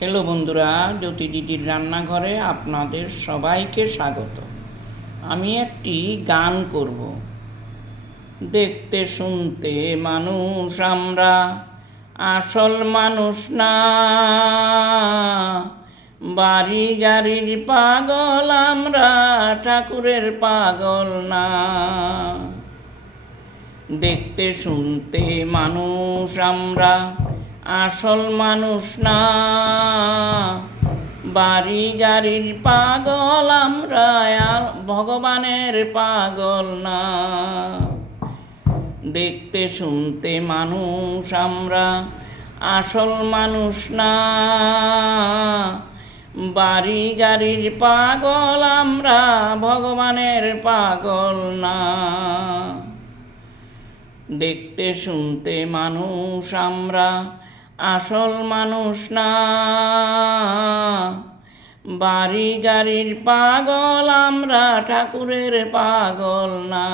Hello বন্ধুরা, জ্যোতি দিদির রান্নাঘরে আপনাদের সবাইকে স্বাগত। আমি একটি গান করব। দেখতে শুনতে মানুষ আমরা, আসল মানুষ না। বাড়ি গাড়ির পাগল আমরা, ঠাকুরের পাগল না। দেখতে শুনতে মানুষ আমরা, আসল মানুষ না। বাড়ি গাড়ির পাগল আমরা, ভগবানের পাগল না। দেখতে শুনতে মানুষ আমরা, আসল মানুষ না। বাড়ি গাড়ির পাগল আমরা, ভগবানের পাগল না। দেখতে শুনতে মানুষ আমরা, আসল মানুষ না। বাড়ি গাড়ির পাগল আমরা, ঠাকুরের পাগল না।